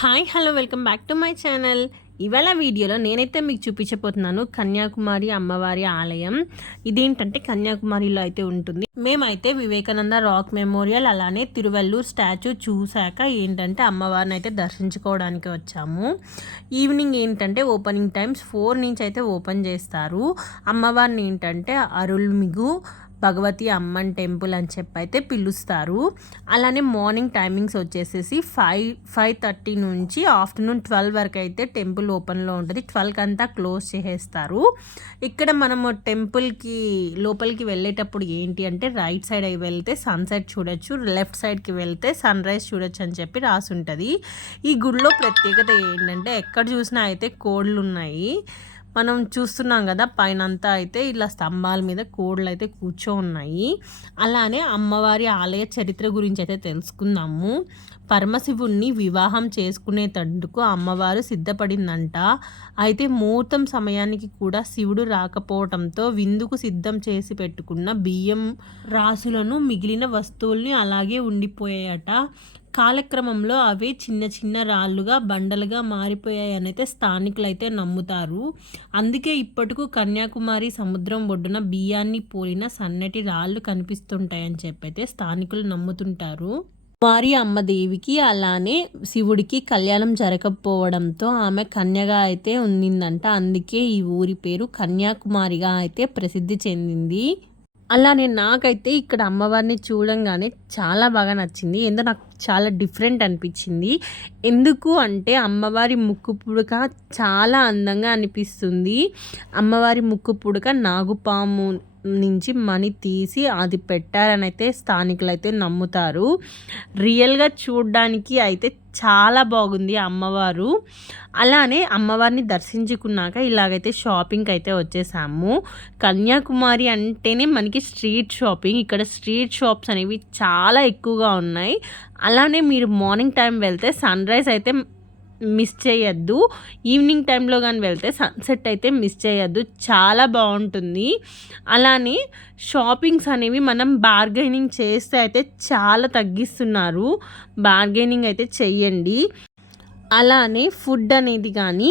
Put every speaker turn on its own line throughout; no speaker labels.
Hi hello welcome back to my channel. ఇవాళ వీడియోలో నేనైతే మీకు చూపించబోతున్నాను కన్యాకుమారి అమ్మవారి ఆలయం. ఇదేంటంటే కన్యాకుమారిలో అయితే ఉంటుంది. మేమైతే వివేకానంద రాక్ మెమోరియల్ అలానే తిరువల్లూరు స్టాచ్యూ చూశాక ఏంటంటే అమ్మవారిని అయితే దర్శించుకోవడానికి వచ్చాము. ఈవినింగ్ ఏంటంటే ఓపెనింగ్ టైమ్స్ ఫోర్ నుంచి అయితే ఓపెన్ చేస్తారు. అమ్మవారిని ఏంటంటే అరుల్మిగు భగవతి అమ్మన్ టెంపుల్ అని చెప్పి అయితే పిలుస్తారు. అలానే మార్నింగ్ టైమింగ్స్ వచ్చేసేసి ఫైవ్ ఫైవ్ థర్టీ నుంచి ఆఫ్టర్నూన్ ట్వెల్వ్ వరకు అయితే టెంపుల్ ఓపెన్లో ఉంటుంది. ట్వెల్వ్కి అంతా క్లోజ్ చేసేస్తారు. ఇక్కడ మనము టెంపుల్కి లోపలికి వెళ్ళేటప్పుడు ఏంటి అంటే రైట్ సైడ్ వెళ్తే సన్సెట్ చూడొచ్చు లెఫ్ట్ సైడ్కి వెళ్తే సన్ రైజ్ చూడొచ్చు అని చెప్పి రాసి ఉంటుంది ఈ గుడిలో ప్రత్యేకత ఏంటంటే ఎక్కడ చూసినా అయితే కోళ్ళు ఉన్నాయి. మనం చూస్తున్నాం కదా పైన అంతా అయితే ఇలా స్తంభాల మీద కోడలు అయితే కూర్చో ఉన్నాయి అలానే అమ్మవారి ఆలయ చరిత్ర గురించి అయితే తెలుసుకుందాము. పరమశివుణ్ణి వివాహం చేసుకునేటందుకు అమ్మవారు సిద్ధపడిందంట. అయితే ముహూర్తం సమయానికి కూడా శివుడు రాకపోవడంతో విందుకు సిద్ధం చేసి పెట్టుకున్న బియ్యం రాసులను మిగిలిన వస్తువుల్ని అలాగే ఉండిపోయాయట. కాలక్రమంలో అవే చిన్న చిన్న రాళ్ళుగా బండలుగా మారిపోయాయని అయితే స్థానికులు అయితే నమ్ముతారు. అందుకే ఇప్పటికూ కన్యాకుమారి సముద్రం ఒడ్డున బియ్యాన్ని పోలిన సన్నటి రాళ్ళు కనిపిస్తుంటాయని చెప్పైతే స్థానికులు నమ్ముతుంటారు. వారి అమ్మదేవికి అలానే శివుడికి కళ్యాణం జరగకపోవడంతో ఆమె కన్యగా అయితే ఉండిందంట. అందుకే ఈ ఊరి పేరు కన్యాకుమారిగా అయితే ప్రసిద్ధి చెందింది. అలానే నాకైతే ఇక్కడ అమ్మవారిని చూడంగానే చాలా బాగా నచ్చింది. ఏందో నాకు చాలా డిఫరెంట్ అనిపించింది. ఎందుకు అంటే అమ్మవారి ముక్కు పుడక చాలా అందంగా అనిపిస్తుంది. అమ్మవారి ముక్కు పుడక నాగుపాము నుంచి మనీ తీసి అది పెట్టారని అయితే స్థానికులు అయితే నమ్ముతారు. రియల్గా చూడడానికి అయితే చాలా బాగుంది అమ్మవారు. అలానే అమ్మవారిని దర్శించుకున్నాక ఇలాగైతే షాపింగ్ అయితే వచ్చేసాము. కన్యాకుమారి అంటేనే మనకి స్ట్రీట్ షాపింగ్. ఇక్కడ స్ట్రీట్ షాప్స్ అనేవి చాలా ఎక్కువగా ఉన్నాయి. అలానే మీరు మార్నింగ్ టైం వెళ్తే సన్ రైజ్ అయితే మిస్ చేయొద్దు. ఈవినింగ్ టైంలో కానీ వెళ్తే సన్సెట్ అయితే మిస్ చేయొద్దు. చాలా బాగుంటుంది. అలానే షాపింగ్స్ అనేవి మనం బార్గెనింగ్ చేస్తే అయితే చాలా తగ్గిస్తున్నారు. బార్గెనింగ్ అయితే చెయ్యండి. అలానే ఫుడ్ అనేది కానీ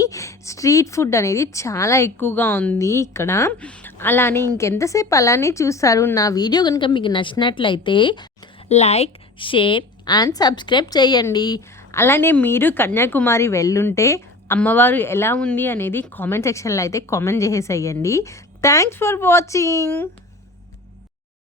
స్ట్రీట్ ఫుడ్ అనేది చాలా ఎక్కువగా ఉంది ఇక్కడ. అలానే ఇంకెంతసేపు అలానే చూస్తారు నా వీడియో కనుక మీకు నచ్చినట్లయితే లైక్ షేర్ అండ్ సబ్స్క్రైబ్ చేయండి అలానే మీరు కన్యాకుమారి వెళ్ళుంటే అమ్మవారు ఎలా ఉంది అనేది కామెంట్ సెక్షన్లో అయితే కామెంట్ చేసేసేయండి. Thanks for watching